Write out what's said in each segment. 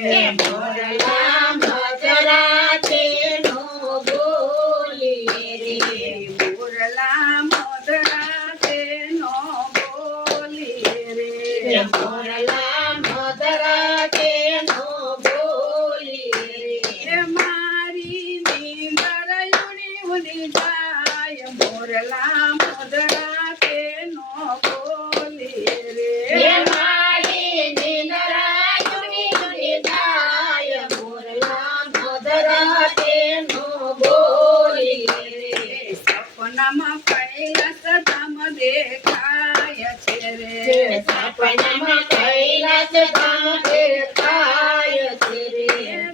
મોરલા મધરાતે નો બોલીએ રે મોરલા મધરાતે નો બોલીએ રે મોરલા મધરાતે નો બોલીએ રે મારી નીંદર ઉડી જાય મોરલા મધરાતે નો બોલીએ રે મારી નીંદર ઉડી જાય મોરલા મધરાતે નો બોલીએ રે સપનામાં કૈલાસ ધામ દેખાય છે રે સપનામાં કૈલાસ ધામ દેખાય છે રે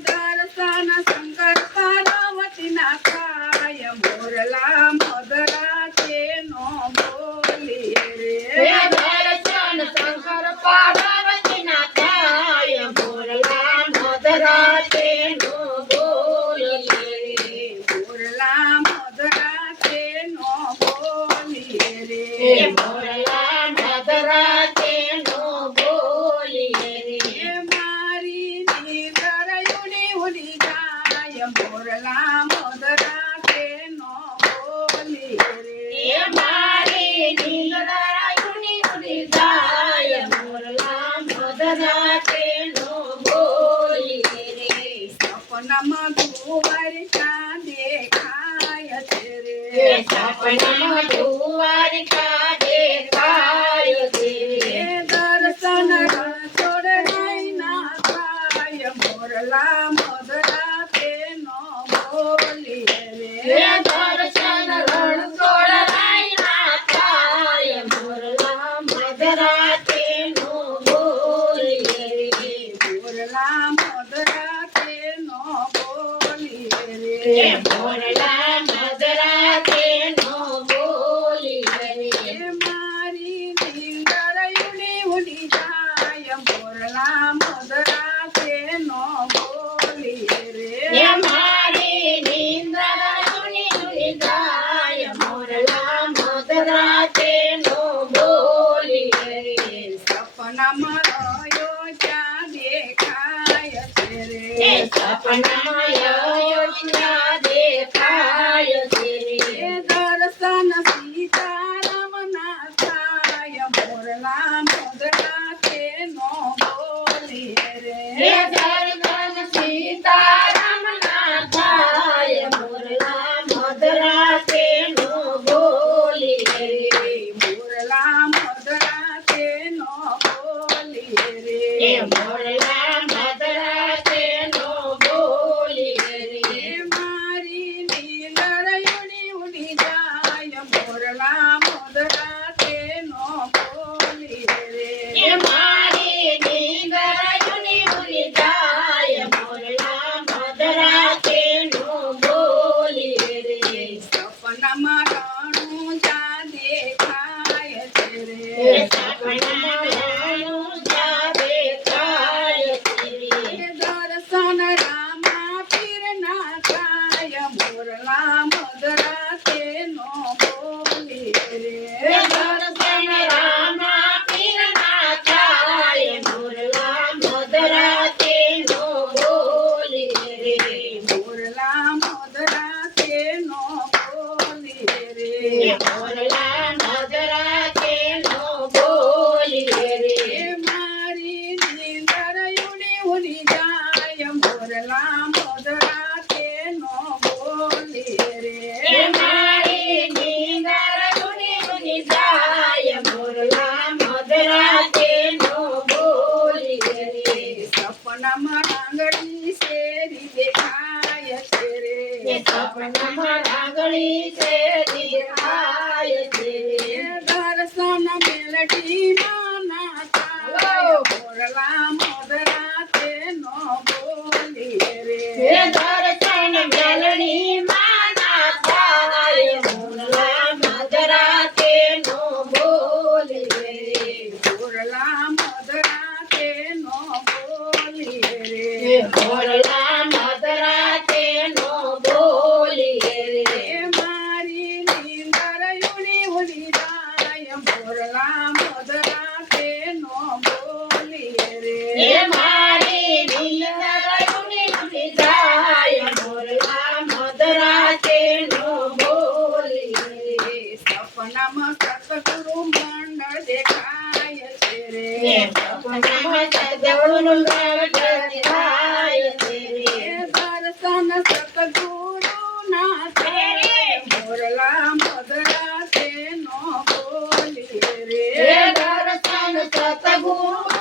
દર્શન શંકર પાર્વતીના થાય મોરલા મધરાતે નો બોલીએ રે દર્શન શંકર પાર્વતીના થાય મોરલા મધરાતે નો બોલીએ રે મોરલા મધરાતે નો બોલીએ રે મોરલા મધરાતે નો બોલીએ રે મારી નીંદર ઉડી જાય મોરલા મધરાતે નો બોલીએ રે મારી નીંદર ઉડી જાય મોરલા મધરાતે નો બોલીએ રે સપનામાં દ્વારિકા દેખાય છે રે સપનામાં દ્વારિકા દેખાય છે દર્શન રણછોડ નયના થાય મોરલા મધરાતે નો બોલીએ રે દર્શન રણછોડ નયના થાય મોરલા મધરાતે નો બોલીએ રે મોરલા મધરાતે નો બોલીએ રે મોરલા મધરાતે નો બોલીએ રે મારી નીંદર ઉડી જાય મોરલા મધરાતે નો બોલીએ રે મારી નીંદર ઉડી જાય મોરલા મધરાતે નો બોલીએ રે સપનામાં રહ્યો ત્યાં દેખાય છે રે સપનામાં યોજના દેખાય છે રે દર્શન સીતારામના થાય મોરલા મધરાતે નો બોલીએ રે દર્શન સીતારામના થાય મોરલા મધરાતે નો બોલીએ રે મોરલા મધરાતે નો બોલીએ રે મોરલા મધરાતે નો બોલીએ રે મારી નીંદર ઉડી જાય મોરલા મધરાતે નો બોલીએ રે મારી નીંદર ઉડી જાય મોરલા મધરાતે નો બોલીએ રે સપનામાં રણુજા દેખાય છે રે સપનામાં રણુજા દેખાય છે રે દર્શન રામા પીરના થાય મોરલા મધરાતે નો બોલીએ રે દર્શન રામા પીરના થાય મોરલા મધરાતે નો બોલીએ રે મોરલા મધરાતે નો બોલીએ રે મોરલા મધરાતે નો બોલીએ રે મારી નીંદર ઉડી જાય મોરલા મધરાતે નો બોલીએ રે મારી નીંદર ઉડી જાય મોરલા મધરાતે નો બોલીએ રે સપનામાં આંગળી શેરી દેખાય છે રે સપનામાં રાંગળી છે દેખાય છે દર્શન મેલડીમાં ના થાય મોરલા મધરાતે નો બોલીએ રે દર્શન મેલડી માના થાય મોરલા મધરાતે નો બોલીએ રે મોરલા મધરાતે નો બોલીએ રે મોરલા મધરાતે નો બોલીએ રે મારી નીંદર ઉડી જાય મોરલા મધરાતે નો બોલીએ રે મારી નીંદર સપનામાં સતગુરુ મંડળ દેખાય છે રે સપનામાં સદગુરુનું મંડળ દેખાય છે રે. દર્શન સતગુરુના થાય મોરલા મધરા તેનો બોલીએ હે રે દર્શન સતગુરુ